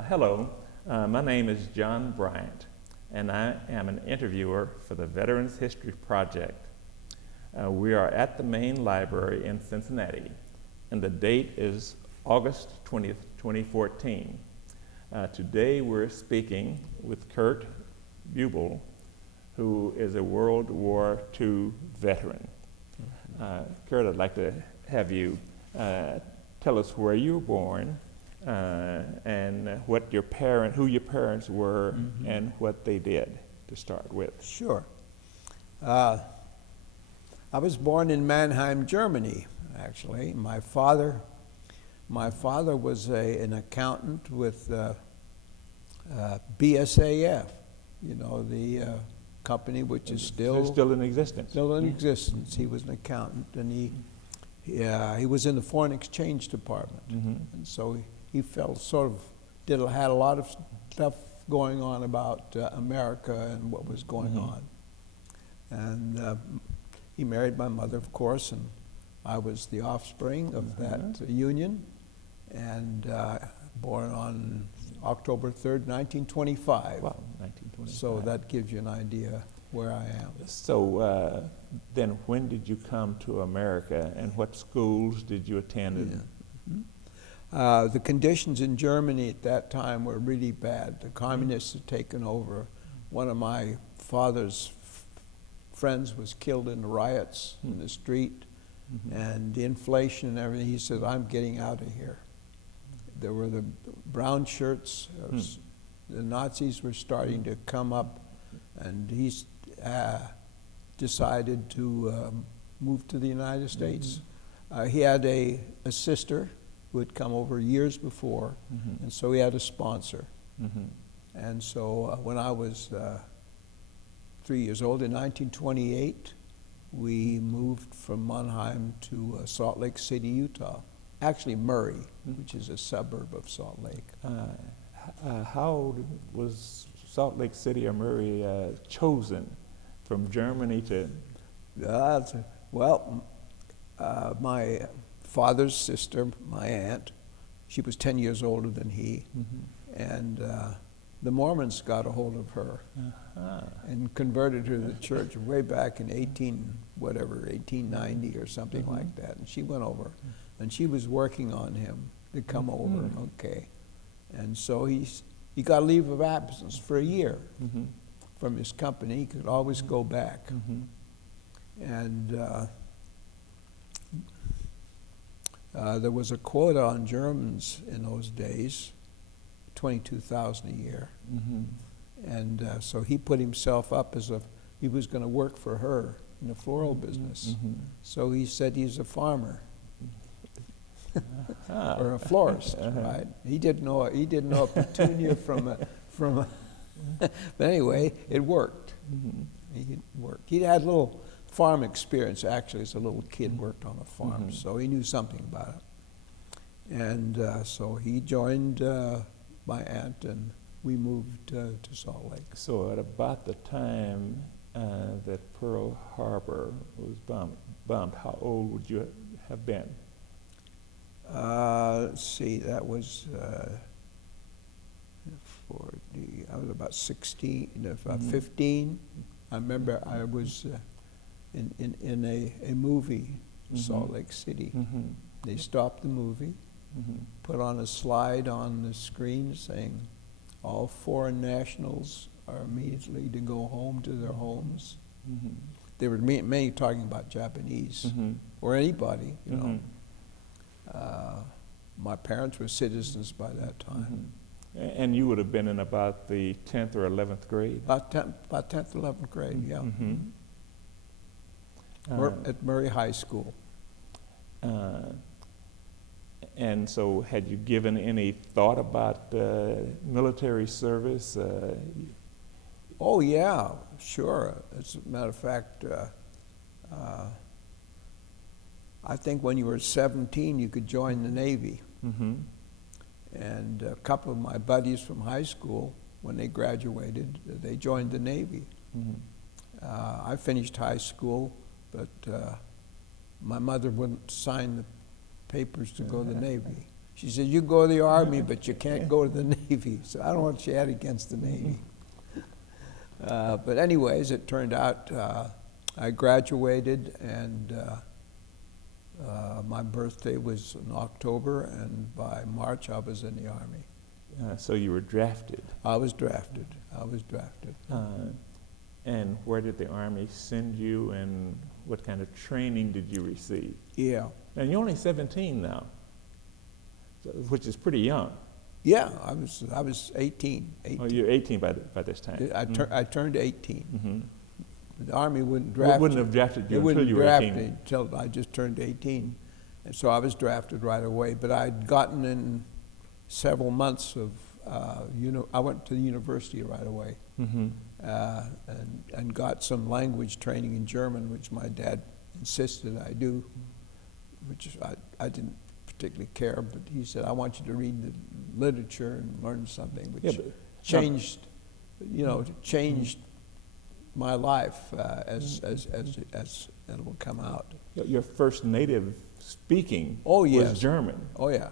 Hello, my name is John Bryant, and I am an interviewer for the Veterans History Project. We are at the main library in Cincinnati, and the date is August 20th, 2014. Today we're speaking with Curt Bubel, who is a World War II veteran. Curt, I'd like to have you tell us where you were born, and who your parents were, and what they did to start with. Sure. I was born in Mannheim, Germany, actually. My father was an accountant with BSAF, the company which is still in existence. Still in existence. He was an accountant, and he was in the foreign exchange department, and so he had a lot of stuff going on about America and what was going on. And he married my mother, of course, and I was the offspring of that union, and born on October 3rd, 1925. Wow, 1925. So that gives you an idea where I am. So then when did you come to America, and what schools did you attend? The conditions in Germany at that time were really bad. The communists had taken over. One of my father's friends was killed in the riots in the street, and the inflation and everything. He said, "I'm getting out of here." There were the brown shirts. The Nazis were starting to come up, and he decided to move to the United States. He had a sister who had come over years before, and so he had a sponsor. And so when I was 3 years old, in 1928, we moved from Mannheim to Salt Lake City, Utah. Actually, Murray, which is a suburb of Salt Lake. How was Salt Lake City or Murray chosen from Germany to? My father's sister, my aunt, she was 10 years older than he, and the Mormons got a hold of her and converted her to the church way back in 1890 or something like that. And she went over, and she was working on him to come over. Okay, and so he got a leave of absence for a year from his company. He could always go back, and there was a quota on Germans in those days, 22,000 a year. And so he put himself up as he was going to work for her in the floral business. So he said he's a farmer or a florist, right? He didn't know a petunia from a but anyway, it worked. He worked. He had little farm experience, actually, as a little kid, worked on a farm, so he knew something about it. And so he joined my aunt, and we moved to Salt Lake. So at about the time that Pearl Harbor was bombed, how old would you have been? Let's see, that was 40, I was about 16, about 15. I remember I was in a movie in Salt Lake City. They stopped the movie, put on a slide on the screen saying, "All foreign nationals are immediately to go home to their homes." They were mainly talking about Japanese or anybody, you know. My parents were citizens by that time. And you would have been in about the 10th or 11th grade? About 10th, 11th grade, yeah. At Murray High School. And so had you given any thought about military service? Oh, yeah, sure. As a matter of fact, I think when you were 17, you could join the Navy. And a couple of my buddies from high school, when they graduated, they joined the Navy. I finished high school, but my mother wouldn't sign the papers to go to the Navy. She said, you go to the Army, but you can't go to the Navy. So I don't know what she had against the Navy. But anyways, it turned out I graduated, and my birthday was in October, and by March I was in the Army. So you were drafted. I was drafted. And where did the Army send you, and what kind of training did you receive? Yeah. And you're only 17 now, which is pretty young. Yeah, I was 18. Oh, you're 18 by this time. I turned 18. Mm-hmm. The Army wouldn't draft. Wouldn't have drafted you until you were 18. They wouldn't draft me until I just turned 18, and so I was drafted right away. But I'd gotten in several months of, I went to the university right away, Mm-hmm. and got some language training in German, which my dad insisted I do, which I didn't particularly care, but he said, I want you to read the literature and learn something, which changed my life as it will come out. Your first native speaking Oh, yes. was German. Oh, yeah.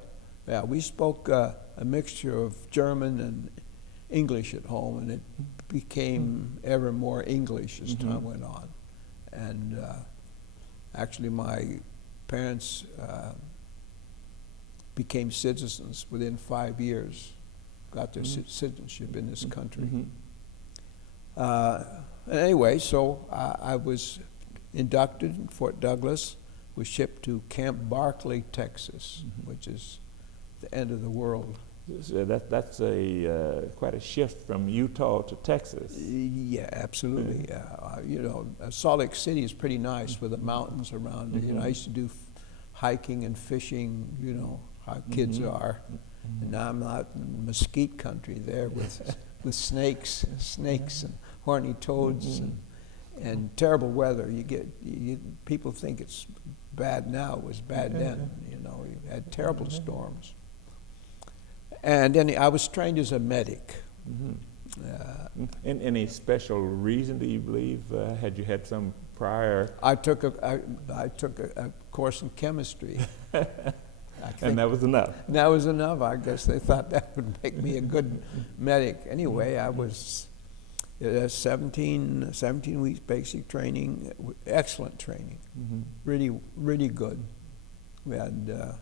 Yeah, we spoke a mixture of German and English at home, and it became ever more English as time went on. And actually, my parents became citizens within 5 years, got their citizenship in this country. Anyway, so I was inducted in Fort Douglas, was shipped to Camp Barkley, Texas, which is the end of the world. So that's quite a shift from Utah to Texas. Yeah, absolutely. Salt Lake City is pretty nice with the mountains around it. I used to do hiking and fishing, how kids are. And now I'm out in mesquite country there with snakes and horny toads and terrible weather. People think it's bad now. It was bad then. You had terrible storms. And then I was trained as a medic. Any special reason do you believe? Had you had some prior? I took a course in chemistry. And that was enough. That was enough. I guess they thought that would make me a good medic. Anyway, I was 17 weeks basic training, excellent training, really, really good. We had,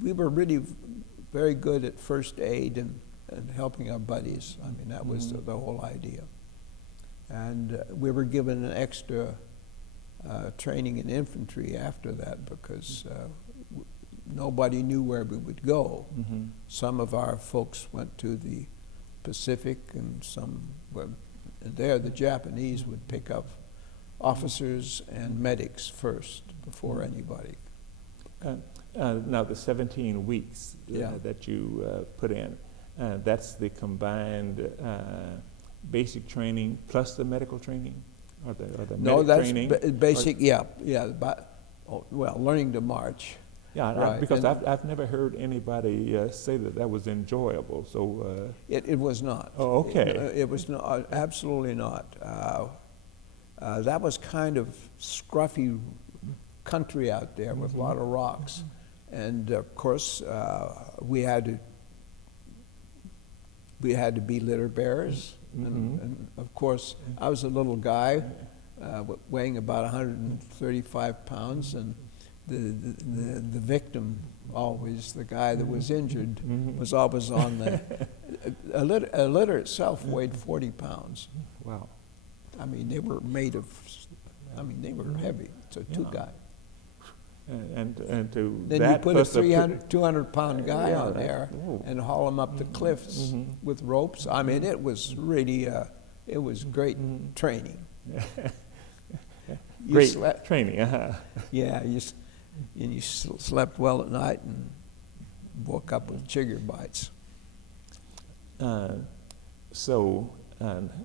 we were really very good at first aid and helping our buddies. I mean, that was the whole idea. And we were given an extra training in infantry after that because nobody knew where we would go. Some of our folks went to the Pacific, and there the Japanese would pick up officers and medics first before anybody. Now the 17 weeks that you put in, that's the combined basic training plus the medical training? Or the No, that's training? basic, learning to march. Yeah, right. Because I've never heard anybody say that was enjoyable. So it was not. Oh, okay. It was not, absolutely not. That was kind of scruffy country out there with a lot of rocks, and of course we had to be litter bearers. And of course, I was a little guy weighing about 135 pounds, and the victim, always the guy that was injured, was always on the. A litter itself weighed 40 pounds. Wow. I mean, they were made of. I mean, they were heavy. So two guys. And to then that you put a 200-pound guy on there and haul him up the cliffs with ropes. I mean, it was really, it was great training. Great training, Yeah, you slept well at night and woke up with chigger bites. So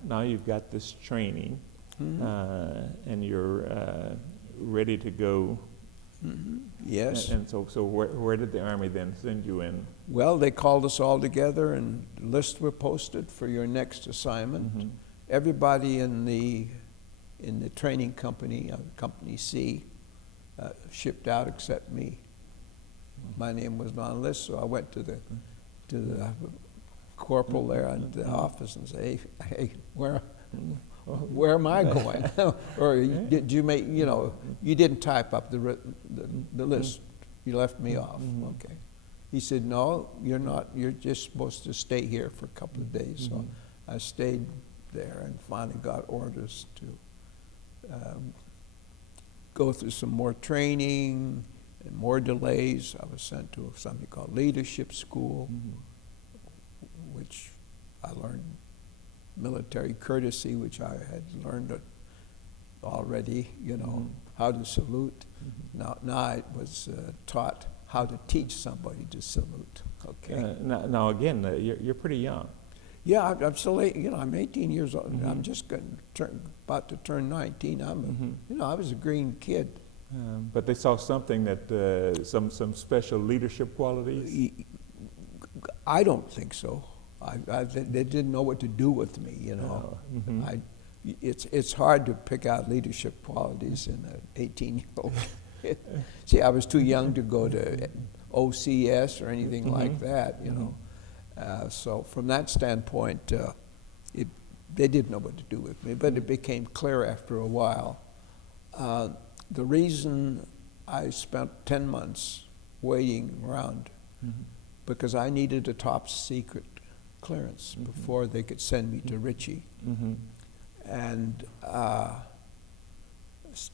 now you've got this training, and you're ready to go. Yes. And so where did the Army then send you in? Well, they called us all together, and lists were posted for your next assignment. Everybody in the training company, Company C, shipped out except me. My name was on the list, so I went to the corporal there at the office and say, hey, where am I going? Or did you make, you didn't type up the list. You left me off. Okay. He said, no, you're not. You're just supposed to stay here for a couple of days. So I stayed there and finally got orders to go through some more training and more delays. I was sent to something called leadership school, which I learned military courtesy, which I had learned already, how to salute. Now I was taught how to teach somebody to salute. Okay. Now again, you're pretty young. Yeah, I'm still, I'm 18 years old. I'm just about to turn 19. I was a green kid. But they saw something that some special leadership qualities. I don't think so. They didn't know what to do with me. It's hard to pick out leadership qualities in an 18-year-old. See, I was too young to go to OCS or anything like that. So from that standpoint, they didn't know what to do with me. But it became clear after a while. The reason I spent 10 months waiting around because I needed a top secret clearance before they could send me to Ritchie. And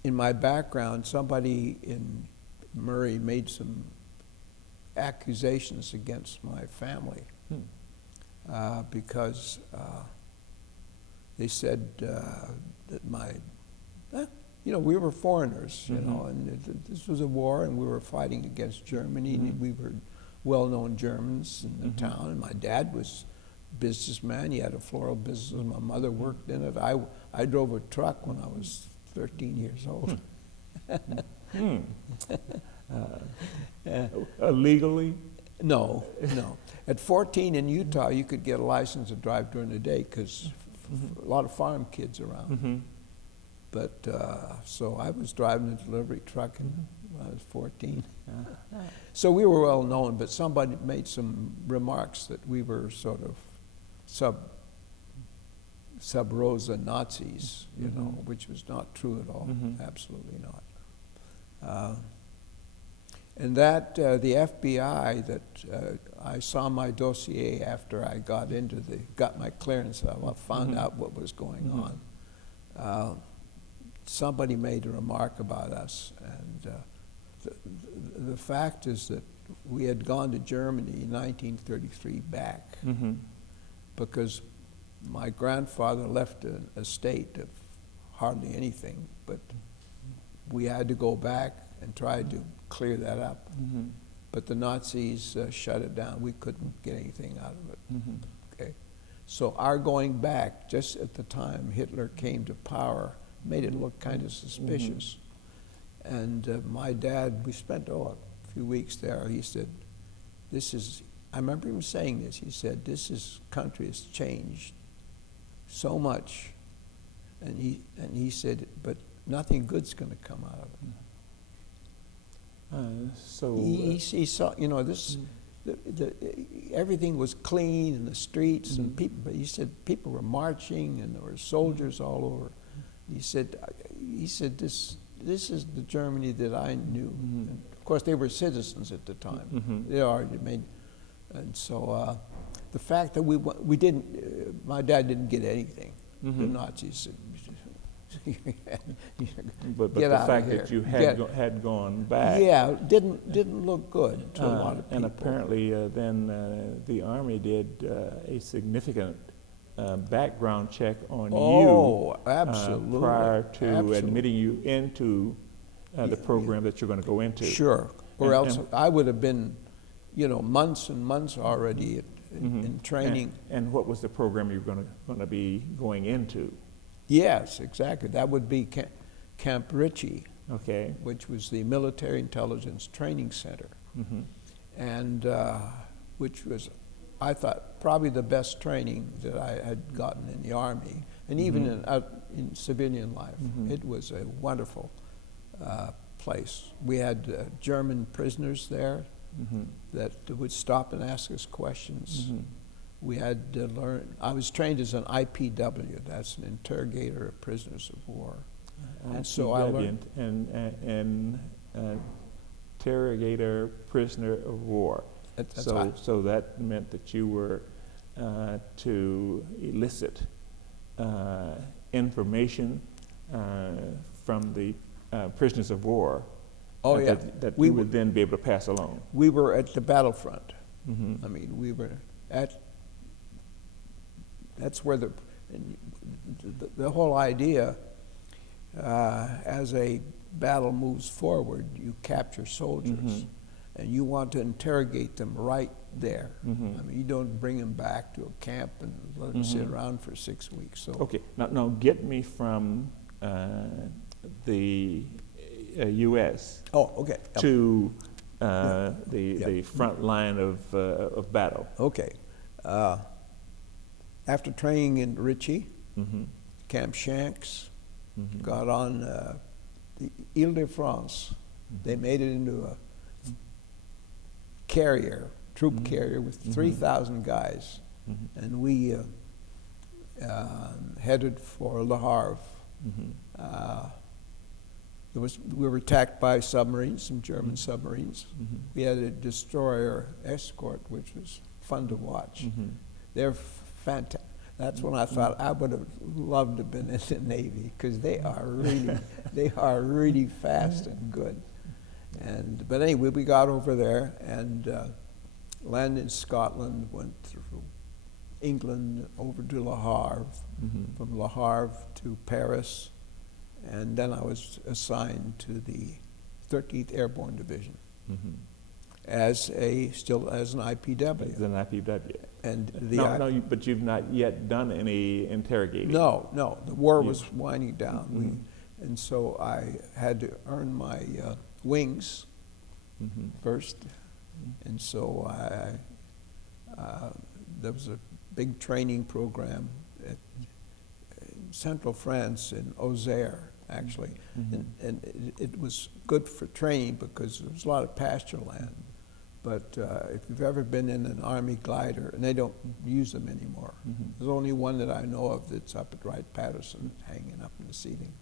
in my background, somebody in Murray made some accusations against my family because they said that we were foreigners, and this was a war, and we were fighting against Germany, and we were well-known Germans in the town, and my dad was a businessman. He had a floral business. My mother worked in it. I drove a truck when I was 13 years old. Legally? No. At 14 in Utah, you could get a license to drive during the day because a lot of farm kids around. But so I was driving a delivery truck when I was 14. So we were well known, but somebody made some remarks that we were sort of sub rosa Nazis, which was not true at all. Absolutely not. And that the FBI that I saw my dossier after I got my clearance. I found out what was going on. Somebody made a remark about us, and the fact is that we had gone to Germany in 1933 back because my grandfather left an estate of hardly anything, but we had to go back and try to clear that up. But the Nazis shut it down. We couldn't get anything out of it. Okay, so our going back, just at the time Hitler came to power, made it look kind of suspicious. And my dad, we spent a few weeks there. He said, I remember him saying this. He said, this country has changed so much. And he said, but nothing good's going to come out of it. He saw, everything was clean in the streets and people, but he said people were marching and there were soldiers all over. He said, this is the Germany that I knew. And of course, they were citizens at the time. They already made, and so the fact that we didn't, my dad didn't get anything. The Nazis said, but the fact that you had gone back, didn't look good to a lot of people. And apparently, then the Army did a significant background check on you. Absolutely. Prior to admitting you into the program that you're going to go into. Sure. Or else I would have been, months and months already in training. And what was the program you were going to be going into? Yes, exactly. That would be Camp Ritchie, okay, which was the Military Intelligence Training Center, and which was, I thought, probably the best training that I had gotten in the Army, and even in civilian life. It was a wonderful place. We had German prisoners there that would stop and ask us questions. We had to learn. I was trained as an IPW. That's an interrogator of prisoners of war. And so I learned. And interrogator, prisoner of war. So that meant that you were to elicit information from the prisoners of war. Oh, yeah. That we would then be able to pass along. We were at the battlefront. I mean, we were at. That's where the whole idea, as a battle moves forward, you capture soldiers, and you want to interrogate them right there. I mean, you don't bring them back to a camp and let them sit around for 6 weeks. So okay, now get me from the U.S. Oh, okay. to the front line of battle. Okay. After training in Ritchie, Camp Shanks, got on the Ile-de-France. They made it into a carrier, troop carrier with 3,000 guys, and we headed for Le Havre. We were attacked by submarines, some German submarines. We had a destroyer escort, which was fun to watch. They're fantastic. That's when I thought I would have loved to have been in the Navy, because they are really fast and good. But anyway, we got over there and landed in Scotland, went through England over to Le Havre, from Le Havre to Paris, and then I was assigned to the 13th Airborne Division still as an IPW. As an IPW. And but you've not yet done any interrogating. No. The war was winding down, and so I had to earn my wings first, and so there was a big training program in central France in Auxerre, actually, and it was good for training because there was a lot of pasture land. But if you've ever been in an Army glider, and they don't use them anymore, there's only one that I know of that's up at Wright-Patterson, hanging up in the ceiling.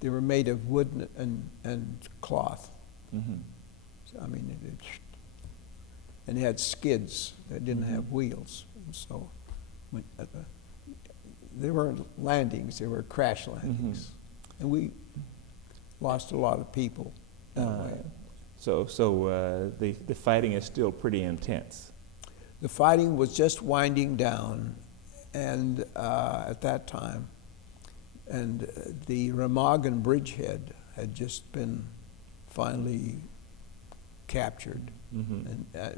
They were made of wood and cloth. So, I mean, and they had skids. They didn't have wheels. And so they weren't landings, they were crash landings. And we lost a lot of people that way. So the fighting is still pretty intense. The fighting was just winding down, and at that time, and the Remagen bridgehead had just been finally captured,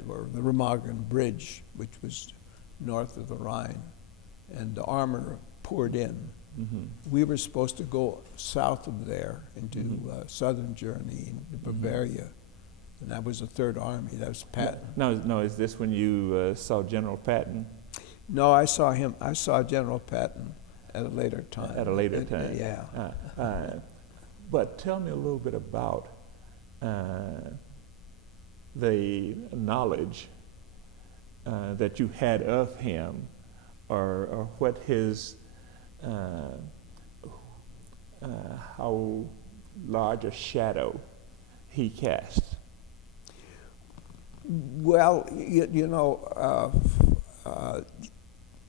or the Remagen Bridge, which was north of the Rhine, and the armor poured in. We were supposed to go south of there into southern Germany, into Bavaria. And that was the Third Army. That was Patton. No. Is this when you saw General Patton? No, I saw him. I saw General Patton at a later time. At a later time. Yeah. But tell me a little bit about the knowledge that you had of him, or what his how large a shadow he cast. Well, you know,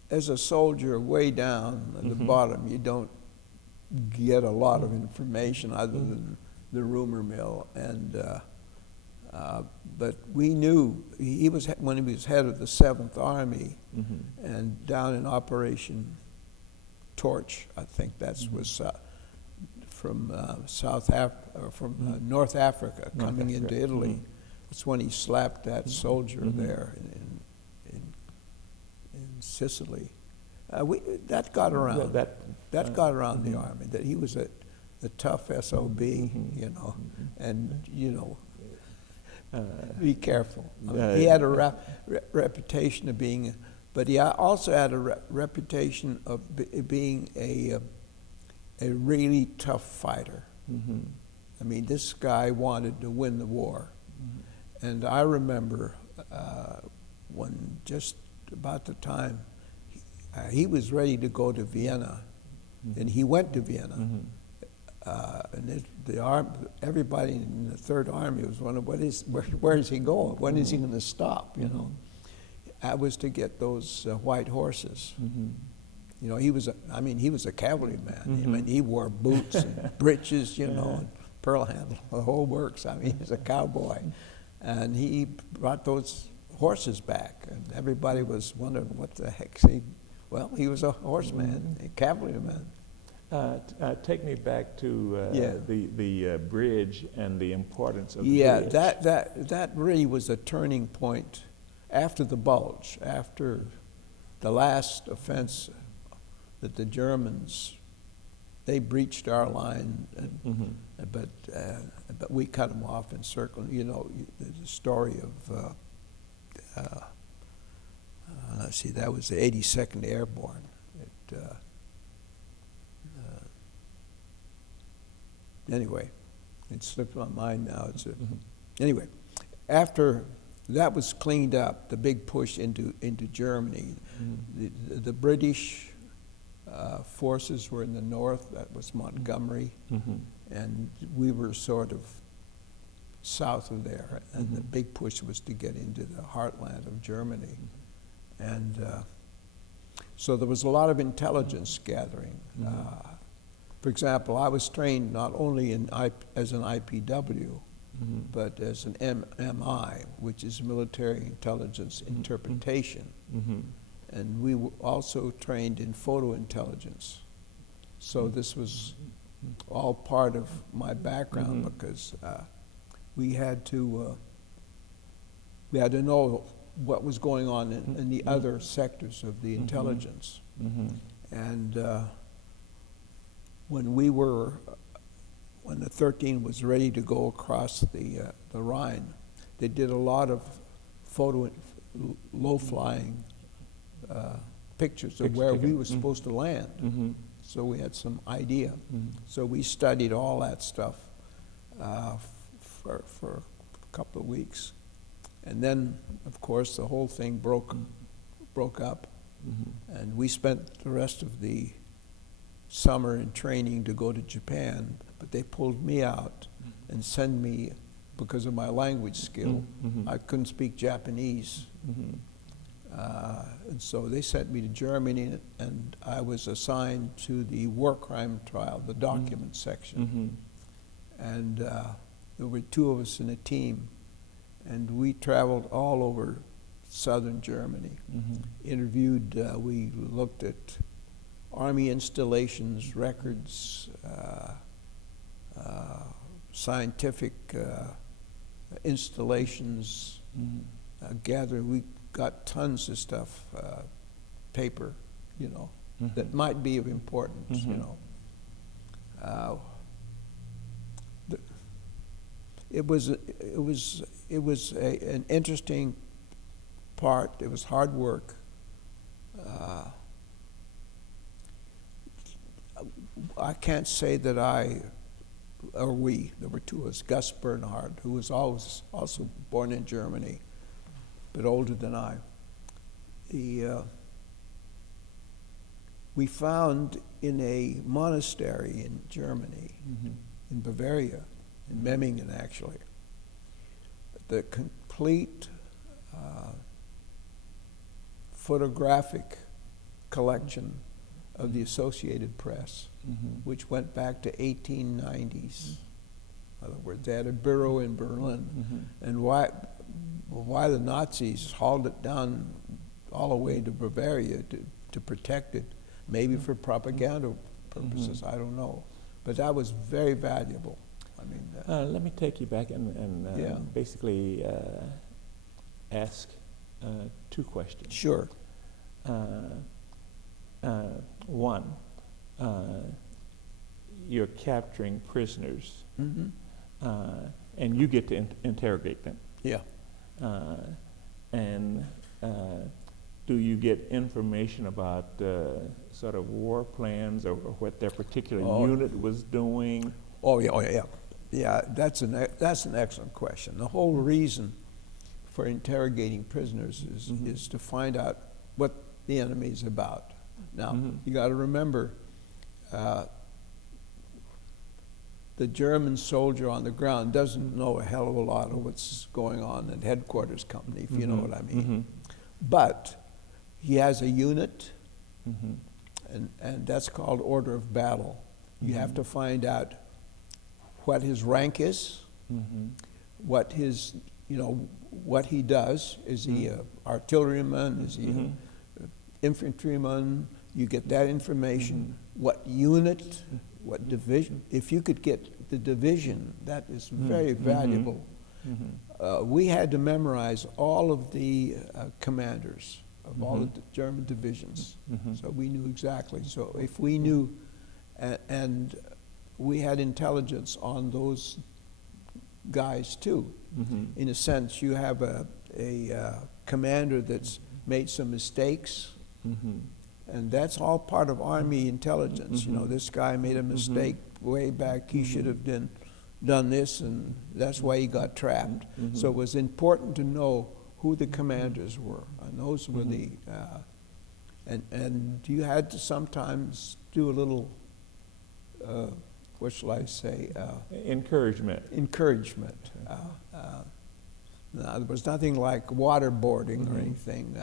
as a soldier way down at the bottom, you don't get a lot of information other than the rumor mill. And but we knew he was, when he was head of the 7th Army, and down in Operation Torch, I think that was from North Africa, coming into Italy. That's when he slapped that soldier there in Sicily. That got around. That got around the Army, that he was a tough SOB, you know, and, you know, be careful. He had a reputation of being, but he also had a reputation of being a really tough fighter. I I mean, this guy wanted to win the war. And I remember when just about the time he was ready to go to Vienna, and he went to Vienna. And everybody in the Third Army was wondering, where is he going? When is he going to stop? You know, that was to get those white horses. You know, he was a cavalryman. I mean, he wore boots and breeches, you know, and pearl handle, the whole works. I mean, he was a cowboy, and he brought those horses back, and everybody was wondering what the heck. He was a horseman, a cavalryman. Take me back to the bridge and the importance of the bridge. That really was a turning point after the Bulge, after the last offense that the Germans, they breached our line, but we cut them off in circle. You know, the story of, let's see, that was the 82nd Airborne. Anyway, it slipped my mind now. Anyway, after that was cleaned up, the big push into Germany, the British forces were in the north. That was Montgomery, and we were sort of south of there. And the big push was to get into the heartland of Germany, and so there was a lot of intelligence gathering. For example, I was trained not only as an IPW, but as an MI, which is Military Intelligence Interpretation. And we were also trained in photo intelligence. So this was all part of my background because we had to know what was going on in the other sectors of the intelligence. And when the 13 was ready to go across the Rhine, they did a lot of low-flying pictures of where we were supposed to land. So we had some idea. So we studied all that stuff for a couple of weeks. And then, of course, the whole thing broke up. And we spent the rest of the summer in training to go to Japan, but they pulled me out and sent me, because of my language skill, I couldn't speak Japanese. And so they sent me to Germany, and I was assigned to the war crime trial, the document section. And there were two of us in a team, and we traveled all over southern Germany, interviewed, we looked at Army installations, records, scientific installations, gathering. We got tons of stuff, paper, you know, that might be of importance, you know. It was an interesting part. It was hard work. I can't say that there were two of us, Gus Bernhard, who was also born in Germany, but older than I. We found in a monastery in Germany, in Bavaria, in Memmingen actually, the complete photographic collection of the Associated Press, which went back to 1890s. In other words, they had a bureau in Berlin. And why the Nazis hauled it down all the way to Bavaria to protect it, maybe for propaganda purposes, I don't know. But that was very valuable. I mean, let me take you back and basically ask two questions. Sure. One, you're capturing prisoners, and you get to interrogate them. Yeah. And do you get information about sort of war plans or what their particular unit was doing? Oh yeah. Yeah, that's an excellent question. The whole reason for interrogating prisoners is to find out what the enemy is about. Now, you got to remember, the German soldier on the ground doesn't know a hell of a lot of what's going on in headquarters company, if you know what I mean. But he has a unit, and that's called order of battle. You have to find out what his rank is, what his, what he does. Is he an artilleryman? Is he an infantryman? You get that information. What unit? What division? If you could get the division, that is very valuable. We had to memorize all of the commanders of all of the German divisions, so we knew exactly. So if we knew, and we had intelligence on those guys too. In a sense, you have a commander that's made some mistakes, and that's all part of Army intelligence. This guy made a mistake way back. He should have done this, and that's why he got trapped. So it was important to know who the commanders were, and those were the, and you had to sometimes do a little, what shall I say? Encouragement. Encouragement. Now, there was nothing like waterboarding or anything.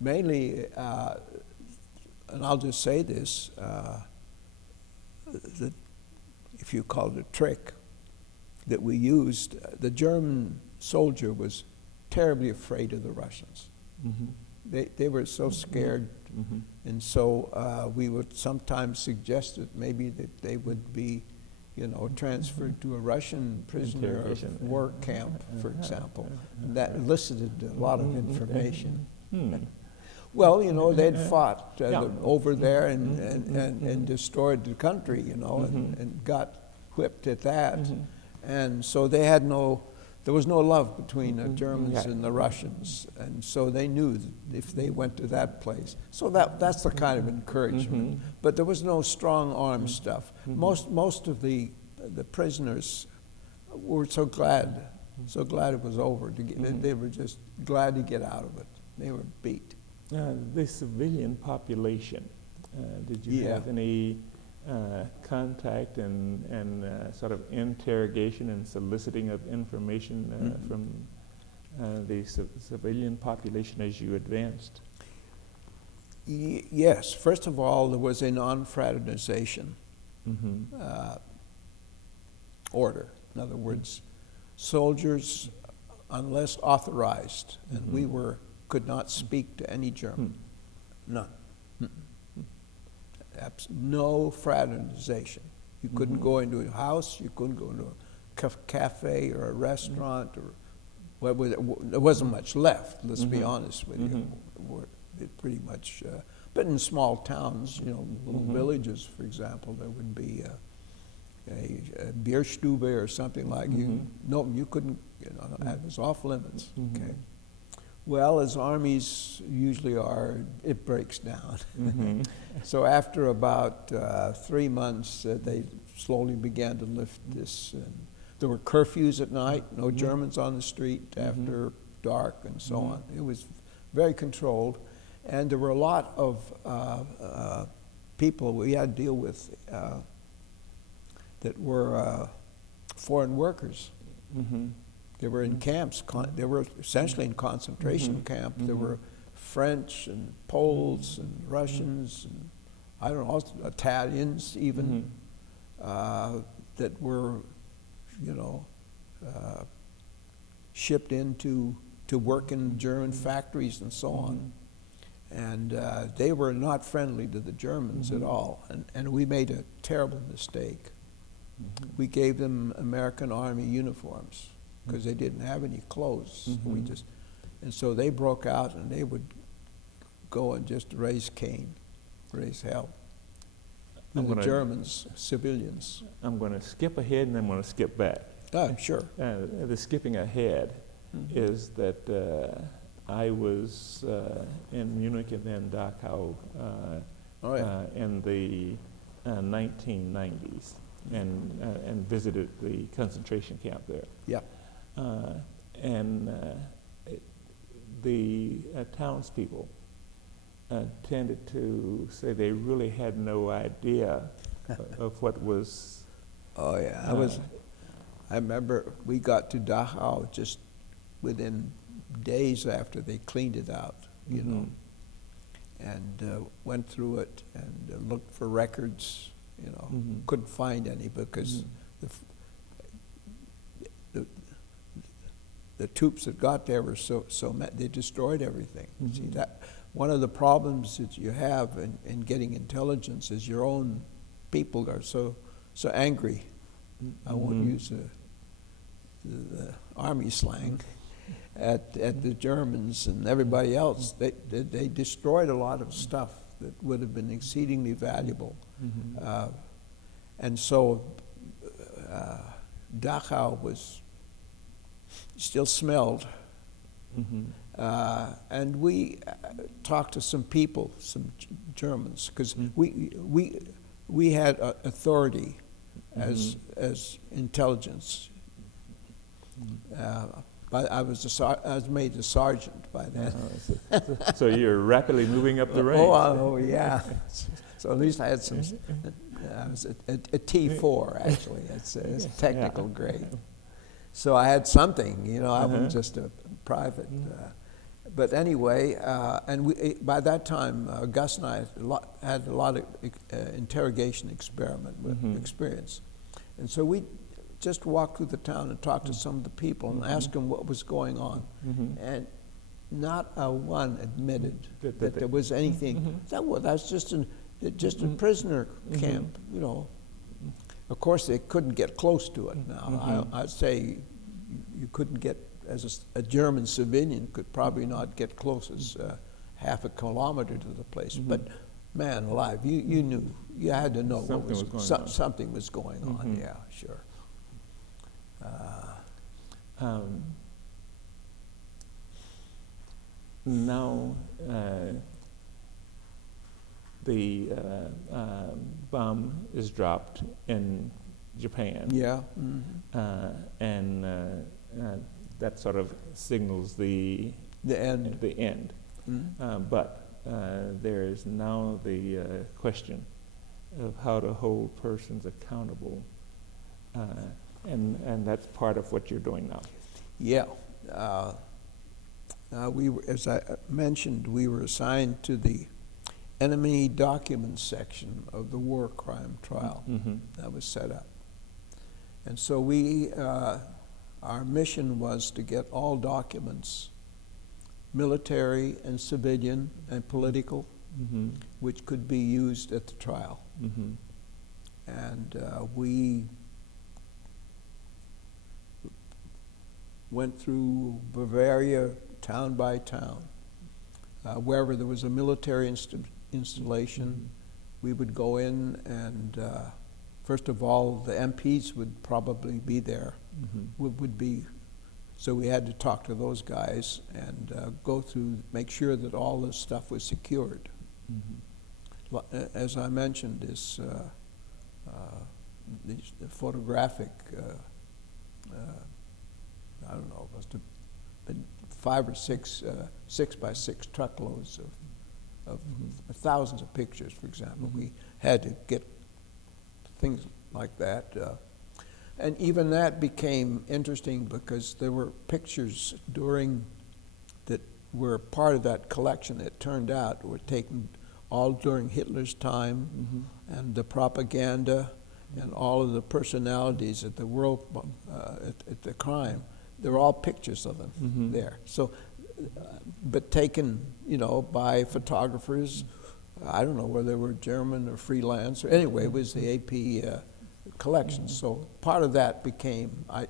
Mainly, and I'll just say this, if you call it a trick that we used, the German soldier was terribly afraid of the Russians. They were so scared, and so we would sometimes suggest that maybe that they would be, transferred to a Russian prisoner of war camp, for example. And that elicited a lot of information. Well, they'd fought over there and destroyed the country, and got whipped at that. And so they had there was no love between the Germans and the Russians. And so they knew that if they went to that place. So that's the kind of encouragement. But there was no strong arm stuff. Most of the prisoners were so glad it was over. They were just glad to get out of it. They were beat. The civilian population, did you have any contact and sort of interrogation and soliciting of information from the civilian population as you advanced? Yes. First of all, there was a non-fraternization order. In other words, soldiers, unless authorized, and we could not speak to any German. None. No fraternization. You couldn't go into a house, you couldn't go into a cafe or a restaurant, or there wasn't much left, let's be honest with you. It pretty much, but in small towns, little villages, for example, there would be a Bierstube or something like you couldn't, that was off limits. Okay. Well, as armies usually are, it breaks down. So after about 3 months, they slowly began to lift this. And there were curfews at night, no Germans on the street after dark and so on. It was very controlled. And there were a lot of people we had to deal with that were foreign workers. They were in camps. They were essentially in concentration camp. There were French and Poles and Russians and I don't know, Italians even that were, shipped in to work in German factories and so on. And they were not friendly to the Germans at all. And we made a terrible mistake. We gave them American Army uniforms, because they didn't have any clothes. And so they broke out and they would go and just raise Cain, raise hell. And the Germans, civilians. I'm going to skip ahead and I'm going to skip back. Sure. The skipping ahead is that I was in Munich and then Dachau in the 1990s. and visited the concentration camp there. Yeah. And the townspeople tended to say they really had no idea of what was. Oh yeah, I remember we got to Dachau just within days after they cleaned it out, you know, and went through it and looked for records, you know, couldn't find any because the troops that got there were they destroyed everything. See, that one of the problems that you have in getting intelligence is your own people are so angry. I won't use the army slang at the Germans and everybody else. They destroyed a lot of stuff that would have been exceedingly valuable, and so Dachau was still smelled. And we talked to some people, some Germans, because we had authority as intelligence. But I was made a sergeant by then. So you're rapidly moving up the ranks. Oh yeah. So at least I had some. I was a T4 actually. It's a technical grade. So I had something, you know. I wasn't just a private. But anyway, and by that time, Gus and I had a lot of interrogation experience. And so we just walked through the town and talked to some of the people and asked them what was going on. And not a one admitted that there was anything. That's just a prisoner camp, you know. Of course, they couldn't get close to it now. I'd say you couldn't get, as a German civilian, could probably not get close as half a kilometer to the place. But man alive, you knew, you had to know something was going on. Yeah, sure. Now, the bomb is dropped in Japan. Yeah. And that sort of signals the end. The end. But there is now the question of how to hold persons accountable, and that's part of what you're doing now. Yeah. We were, as I mentioned, we were assigned to the enemy documents section of the war crime trial that was set up. And so our mission was to get all documents, military and civilian and political, which could be used at the trial. And we went through Bavaria town by town. Wherever there was a military installation, we would go in and first of all, the MPs would probably be there, would be, so we had to talk to those guys and go through, make sure that all this stuff was secured. As I mentioned, this the photographic, I don't know, it must have been 5 or 6 6x6 truckloads of thousands of pictures, for example. We had to get things like that. And even that became interesting because there were pictures that were part of that collection that turned out were taken all during Hitler's time, and the propaganda and all of the personalities at the world, at the crime. There were all pictures of them there. So, but taken, you know, by photographers. I don't know whether they were German or freelance, or anyway, it was the AP collection. So part of that became, I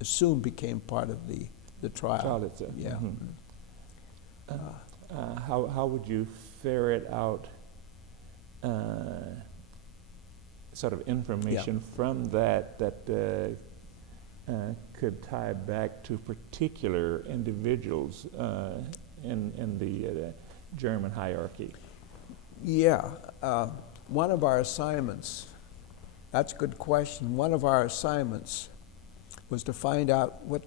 assume, became part of the trial. Trial itself. Yeah. How would you ferret out sort of information from that could tie back to particular individuals in the German hierarchy? Yeah. One of our assignments That's a good question. One of our assignments was to find out what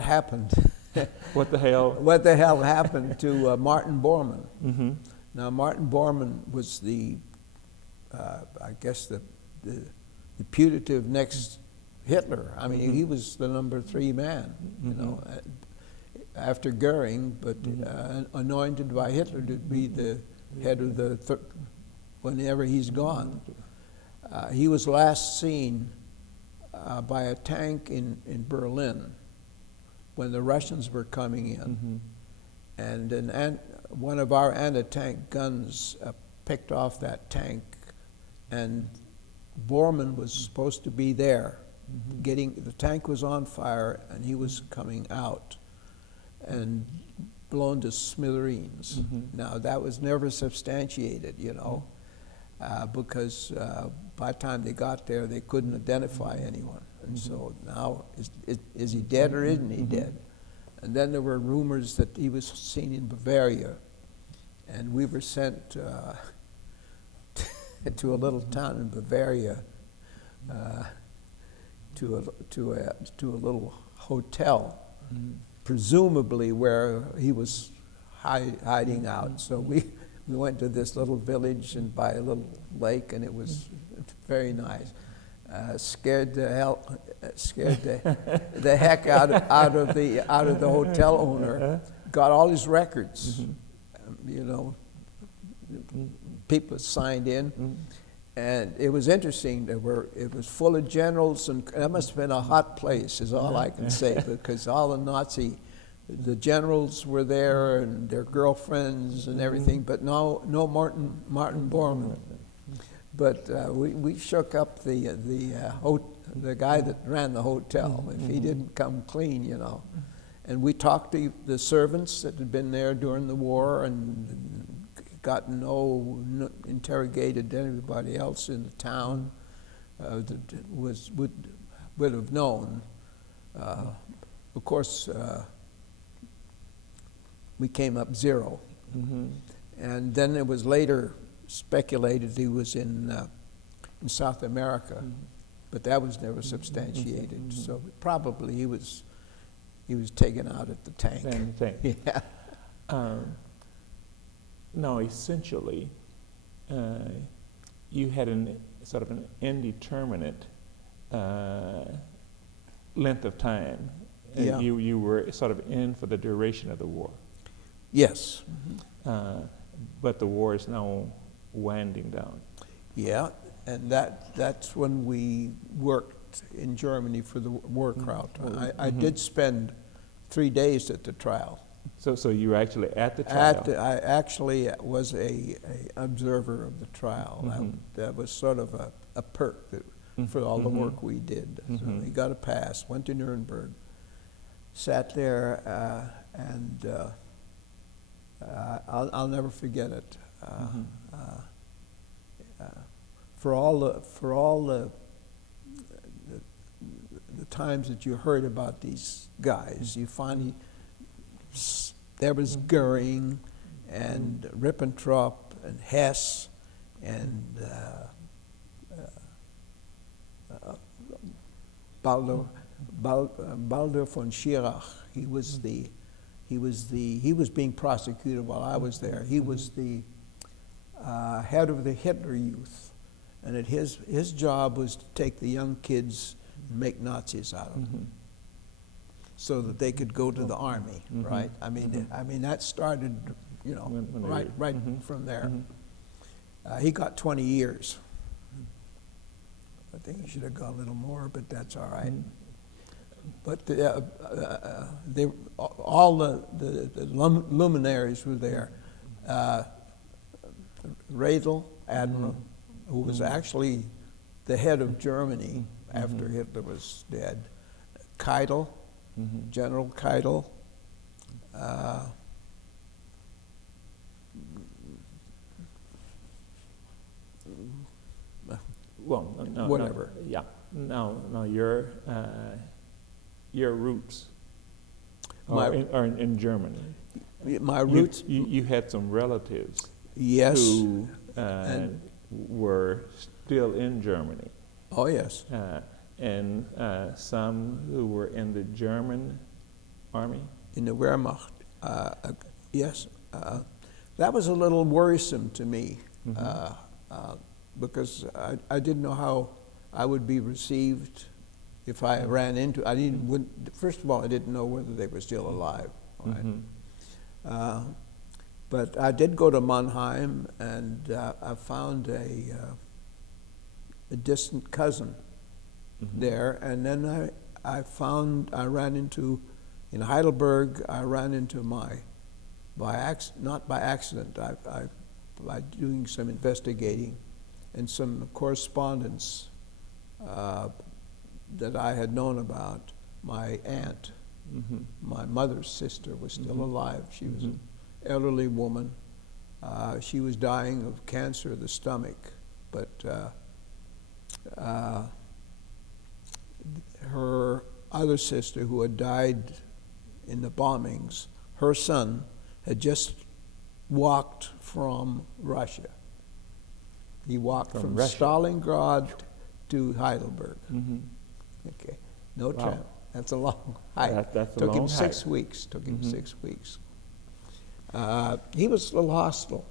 happened. What the hell? What the hell happened to Martin Bormann? Mm-hmm. Now, Martin Bormann was the, I guess, the putative next Hitler. I mean, he was the number 3 man, you know, after Goering, but anointed by Hitler to be the head of the, whenever he's gone. He was last seen by a tank in Berlin when the Russians were coming in. And one of our anti-tank guns picked off that tank, and Bormann was supposed to be there. The tank was on fire, and he was coming out and blown to smithereens. Now, that was never substantiated, you know, because by the time they got there, they couldn't identify anyone. And so now, is he dead or isn't he dead? And then there were rumors that he was seen in Bavaria, and we were sent to a little town in Bavaria, to a little hotel, presumably where he was hiding out. So we went to this little village and by a little lake, and it was very nice. Scared the heck out of the hotel owner. Got all his records, you know. People signed in, and it was interesting. It was full of generals, and that must have been a hot place, is all I can say, because all the generals were there and their girlfriends and everything, but no Martin Bormann. But we shook up the guy that ran the hotel if he didn't come clean, you know. And we talked to the servants that had been there during the war and got interrogated everybody else in the town that would have known. Of course, we came up 0. And then it was later speculated he was in South America, but that was never substantiated. So probably he was taken out at the tank. Yeah. No, essentially, you had sort of an indeterminate length of time. Yeah. You were sort of in for the duration of the war. Yes. But the war is now winding down. Yeah, and that's when we worked in Germany for the Wehrkraut. I did spend 3 days at the trial. So you were actually at the trial? I actually was a observer of the trial. That was sort of a perk for all the work we did. So we got a pass, went to Nuremberg, sat there, and I'll never forget it. For all the times that you heard about these guys, you finally, there was Goering and Ribbentrop and Hess and Baldur von Schirach. He was being prosecuted while I was there. He was the head of the Hitler Youth, and his job was to take the young kids and make Nazis out of them, so that they could go to the army. Right? I mean that started, you know, right from there. He got 20 years. I think he should have got a little more, but that's all right. But all the luminaries were there. Radel, Admiral, who was actually the head of Germany after Hitler was dead. Keitel, General Keitel. Well, no, whatever. No, yeah. No, your roots are in Germany. My roots. You had some relatives. Yes. Who were still in Germany, Oh, yes. and some who were in the German army. In the Wehrmacht. Yes. That was a little worrisome to me because I didn't know how I would be received if I ran into. First of all, I didn't know whether they were still alive. Right? But I did go to Mannheim, and I found a distant cousin there, and then I ran into, in Heidelberg, I ran into not by accident, by doing some investigating and some correspondence that I had known about. My aunt, my mother's sister, was still alive. She was an elderly woman. She was dying of cancer of the stomach, but her other sister, who had died in the bombings, her son had just walked from Russia. He walked from Stalingrad to Heidelberg. Okay, no tram. That's a long hike. Took him 6 weeks. Took him 6 weeks. He was a little hostile,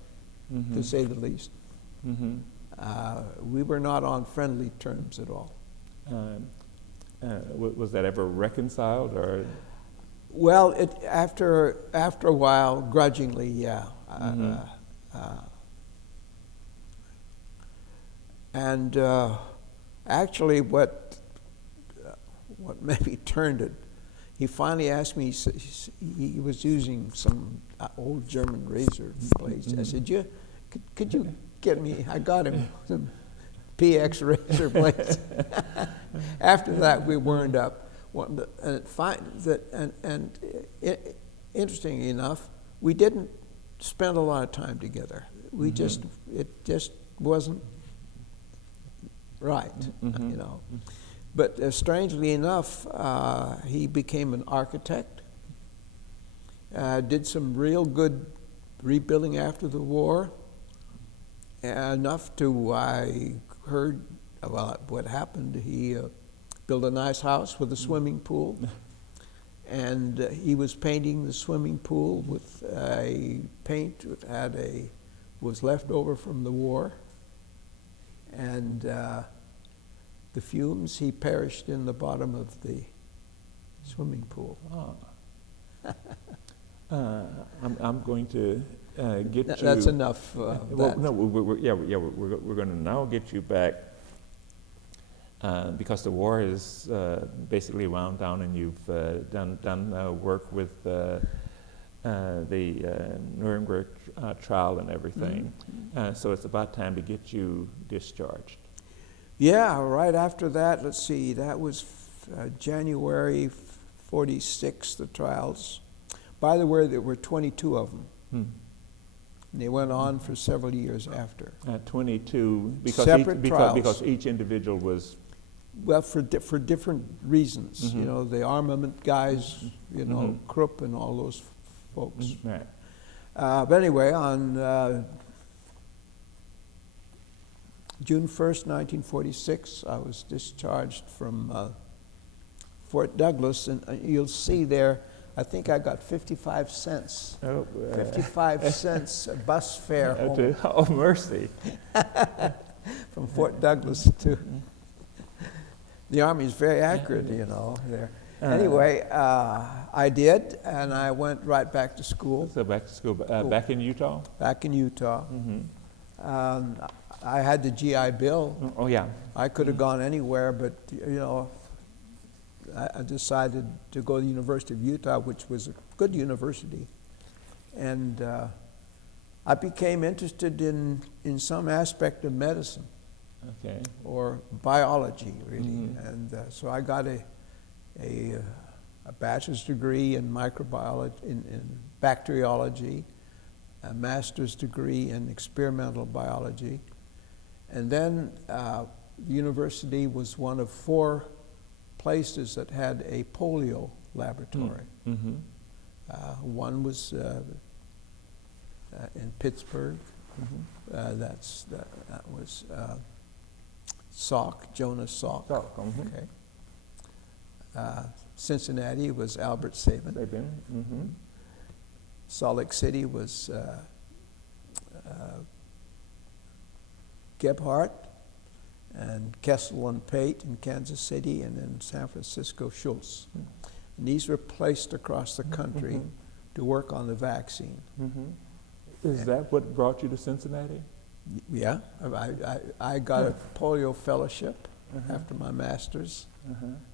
to say the least. We were not on friendly terms at all. Was that ever reconciled, or? Well, after a while, grudgingly, yeah. And actually, what maybe turned it, he finally asked me. He was using some old German razor blades. I said, could you get me? I got him some PX razor blades. After that, we wound up. And interestingly enough, we didn't spend a lot of time together. It just wasn't right, you know. But strangely enough, he became an architect, did some real good rebuilding after the war, enough to, I heard, well, what happened, he built a nice house with a swimming pool, and he was painting the swimming pool with a paint that was left over from the war, and the fumes, he perished in the bottom of the swimming pool. I'm going to get you. That's enough. Well, no, we're going to now get you back. Because the war is basically wound down, and you've done work with the Nuremberg trial and everything. So it's about time to get you discharged. Yeah, right after that, let's see, that was January 46, the trials. By the way, there were 22 of them. And they went on for several years after. 22, because separate trials. Because each individual was. Well, for different reasons. You know, the armament guys, you know, Krupp and all those folks. Right. But anyway, on June 1st, 1946, I was discharged from Fort Douglas, and you'll see there, I think I got 55 cents. 55 cents bus fare home. Oh, mercy. From Fort Douglas to... The Army is very accurate, you know, there. Anyway, I did, and I went right back to school. So back to school, back in Utah? Back in Utah. I had the GI Bill. Oh, yeah. I could have gone anywhere, but, you know, I decided to go to the University of Utah, which was a good university. And I became interested in some aspect of medicine. Okay. Or biology, really. And so I got a bachelor's degree in microbiology, in bacteriology, a master's degree in experimental biology. And then the university was one of 4 places that had a polio laboratory. One was in Pittsburgh. That was Salk, Jonas Salk. Salk, Okay. Cincinnati was Albert Sabin. Mm-hmm. Salt Lake City was Gebhardt, and Kessel and Pate in Kansas City, and in San Francisco, Schultz. And these were placed across the country to work on the vaccine. Is that what brought you to Cincinnati? Yeah, I got a polio fellowship after my master's,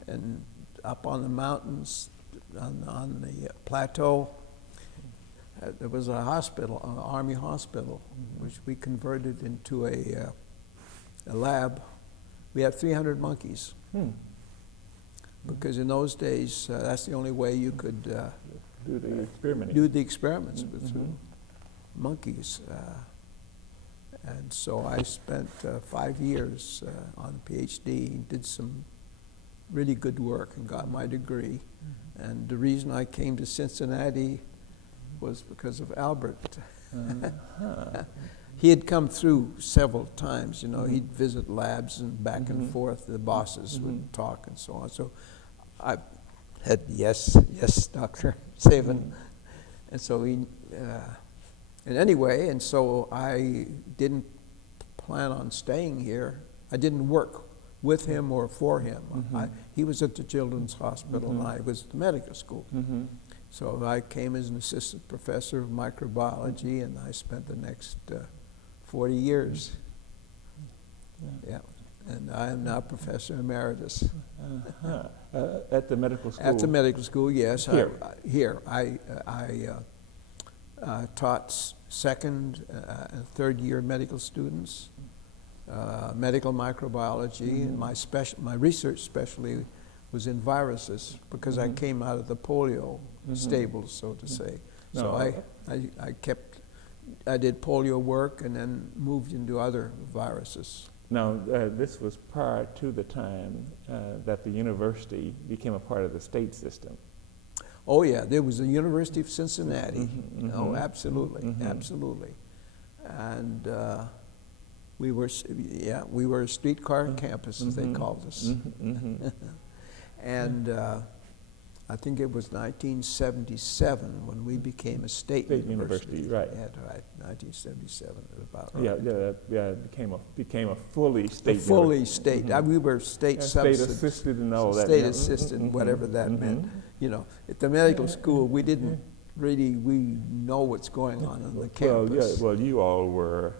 and up on the mountains, on the plateau, there was a hospital, an Army hospital, which we converted into a lab. We had 300 monkeys, because in those days, that's the only way you could do the experimenting. Do the experiments with monkeys. And so I spent 5 years on a PhD, did some really good work and got my degree. And the reason I came to Cincinnati was because of Albert. He had come through several times, you know, he'd visit labs and back and forth, the bosses would talk and so on. So I had, yes, Dr. Sabin. And so he, and anyway, and so I didn't plan on staying here. I didn't work with him or for him. He was at the Children's Hospital and I was at the medical school. So I came as an assistant professor of microbiology, and I spent the next 40 years. Yeah, and I am now professor emeritus. At the medical school? At the medical school, yes. Here? I taught second and third year medical students, medical microbiology, and my research specialty was in viruses, because I came out of the polio stables, so to say. So I did polio work and then moved into other viruses. Now, this was prior to the time that the university became a part of the state system. Oh yeah, there was the University of Cincinnati. Oh, absolutely, absolutely. And we were a streetcar campus, as they called us. And I think it was 1977 when we became a state university. Right. Yeah, right. 1977, about right. Yeah. It became a fully state. Fully state. We were state state assisted and all that. State assisted, whatever that meant. You know, at the medical school, we didn't really know what's going on the campus. Well, you all were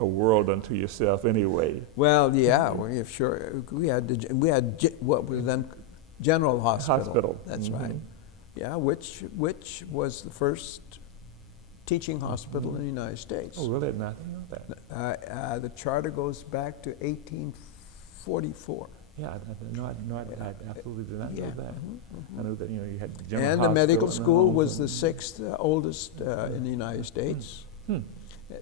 a world unto yourself anyway. Well, yeah, sure. We had what was then General Hospital. That's right. Yeah, which was the first teaching hospital in the United States. Oh, really? I didn't know that. The charter goes back to 1844. Yeah, I absolutely did not know that. I knew that you had the General And Hospital. the medical school was the sixth oldest in the United States.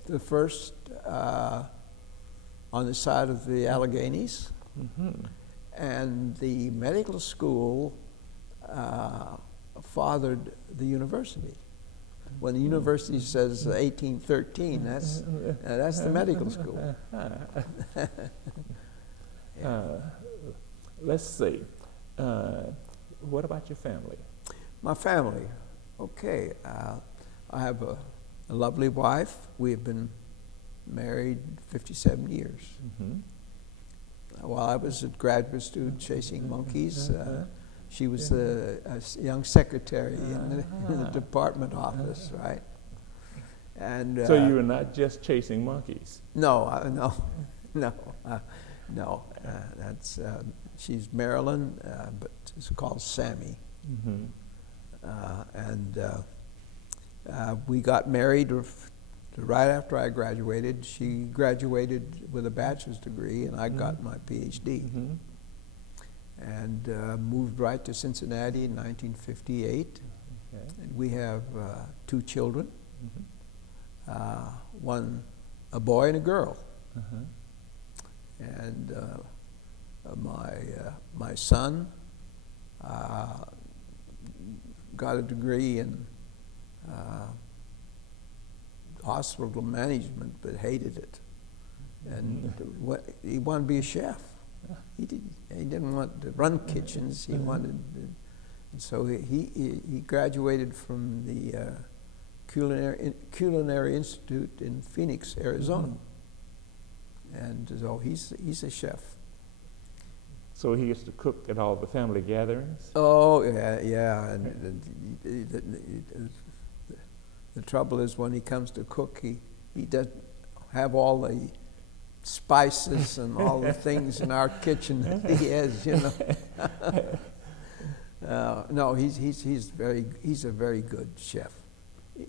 The first on the side of the Alleghenies. And the medical school fathered the university. When the university says 1813, that's the medical school. Let's see. What about your family? My family. Okay. I have a lovely wife. We have been married 57 years. While I was a graduate student chasing monkeys, she was a young secretary in the department office, right? And so you were not just chasing monkeys? No. That's she's Marilyn, but it's called Sammy. We got married right after I graduated. She graduated with a bachelor's degree, and I got my PhD. And moved right to Cincinnati in 1958. And we have 2 children, a boy and a girl. And my son got a degree in hospital management, but hated it. And he wanted to be a chef. He didn't want to run kitchens. He wanted, and so he graduated from the Culinary Institute in Phoenix, Arizona. And so he's a chef. So he used to cook at all the family gatherings? Oh, yeah. And the trouble is when he comes to cook, he doesn't have all the spices and all the things in our kitchen that he has, you know. No, he's a very good chef.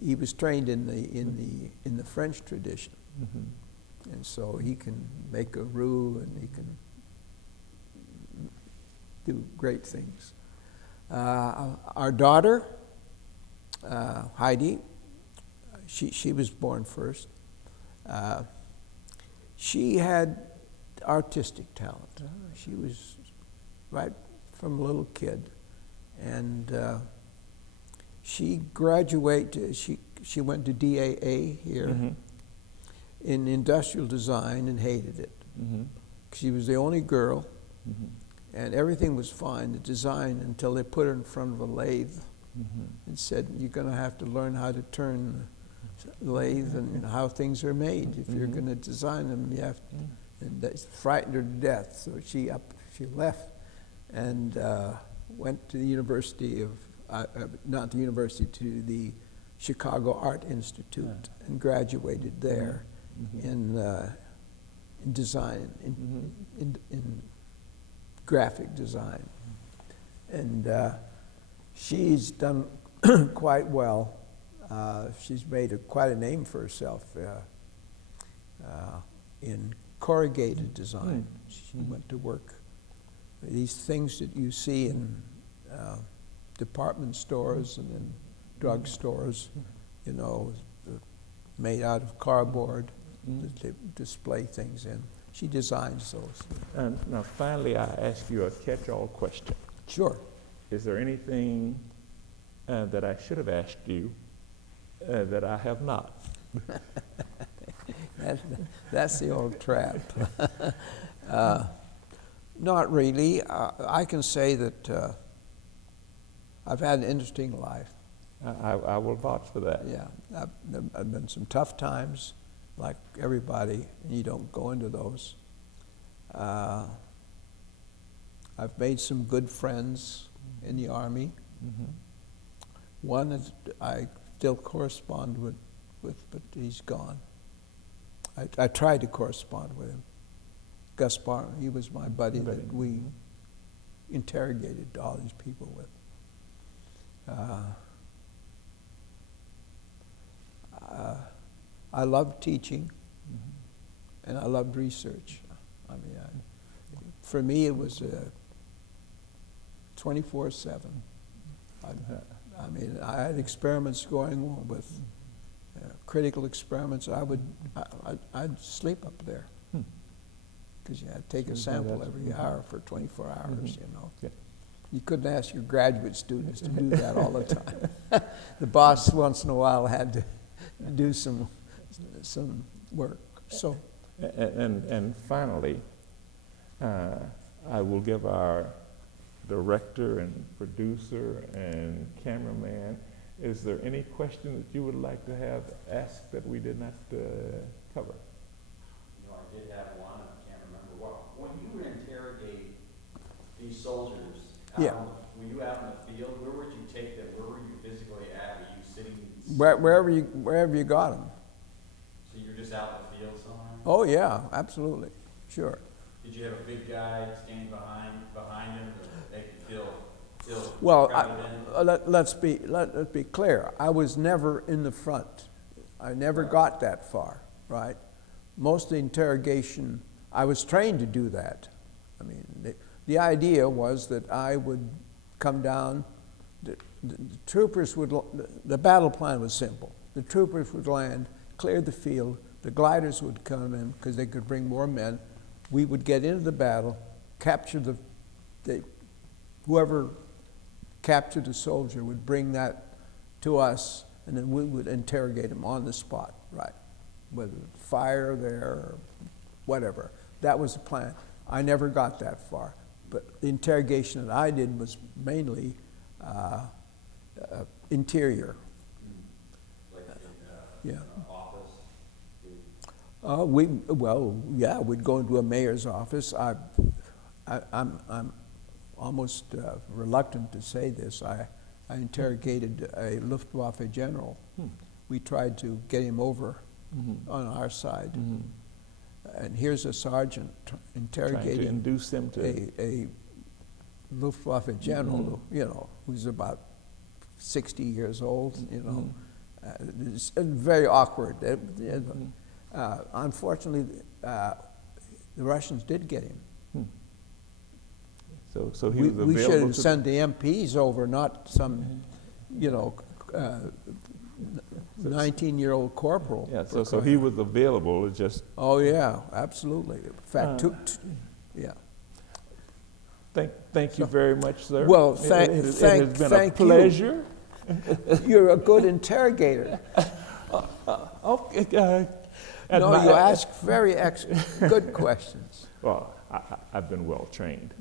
He was trained in the French tradition, and so he can make a roux and he can do great things. Our daughter, Heidi, she was born first. She had artistic talent. She was right from a little kid, and she graduated. She went to DAA here in industrial design and hated it. She was the only girl, and everything was fine, the design, until they put her in front of a lathe and said, "You're going to have to learn how to turn the lathe and how things are made. If you're going to design them, you have to." And that frightened her to death. So she left and went to the University of, not the university, to the Chicago Art Institute and graduated there in design, in graphic design. And she's done quite well. She's made quite a name for herself in corrugated design. She went to work. These things that you see in department stores and in drug stores, you know, made out of cardboard that they display things in. She designs those. Now, finally, I ask you a catch-all question. Sure. Is there anything that I should have asked you that I have not? That's the old trap. Not really. I can say that I've had an interesting life. I will vouch for that. Yeah, I've been some tough times, like everybody, and you don't go into those. I've made some good friends in the Army. One is I still correspond with, but he's gone. I tried to correspond with him. Gaspar, he was my buddy that we interrogated all these people with. I loved teaching, and I loved research. I mean, for me, it was 24/7. I mean, I had experiments going on with critical experiments. I'd sleep up there because you had to take a sample every hour for 24 hours. You know, you couldn't ask your graduate students to do that all the time. The boss once in a while had to do some work. So, and finally, I will give our director and producer and cameraman, is there any question that you would like to have asked that we did not cover? You know, I did have one, I can't remember what. When you would interrogate these soldiers, were you out in the field? Where would you take them? Where were you physically at? Were you sitting? Wherever you got them. So you're just out in the field somewhere? Oh yeah, absolutely, sure. Did you have a big guy standing behind him, or they could feel Well, crowded in? let's be clear. I was never in the front. I never got that far, right? Most of the interrogation, I was trained to do that. I mean, the idea was that I would come down, the troopers would, the battle plan was simple. The troopers would land, clear the field, the gliders would come in because they could bring more men. We would get into the battle, capture whoever captured the soldier would bring that to us, and then we would interrogate him on the spot, right? Whether fire there, or whatever. That was the plan. I never got that far. But the interrogation that I did was mainly interior. Like Yeah. office? We'd go into a mayor's office. I'm almost reluctant to say this. I interrogated a Luftwaffe general. We tried to get him over on our side. And here's a sergeant Trying to interrogating induce him to. a Luftwaffe general, you know, who's about 60 years old, you know. It's very awkward. Unfortunately, the Russians did get him. So he was available. We should have to sent the MPs over, not some, you know, 19-year-old corporal. Yeah, so he was available. It just. Oh yeah, absolutely. In fact, yeah. Thank you very much, sir. Well, it has been a thank you. pleasure. You're a good interrogator. Okay. No, you ask very good questions. Well, I've been well trained.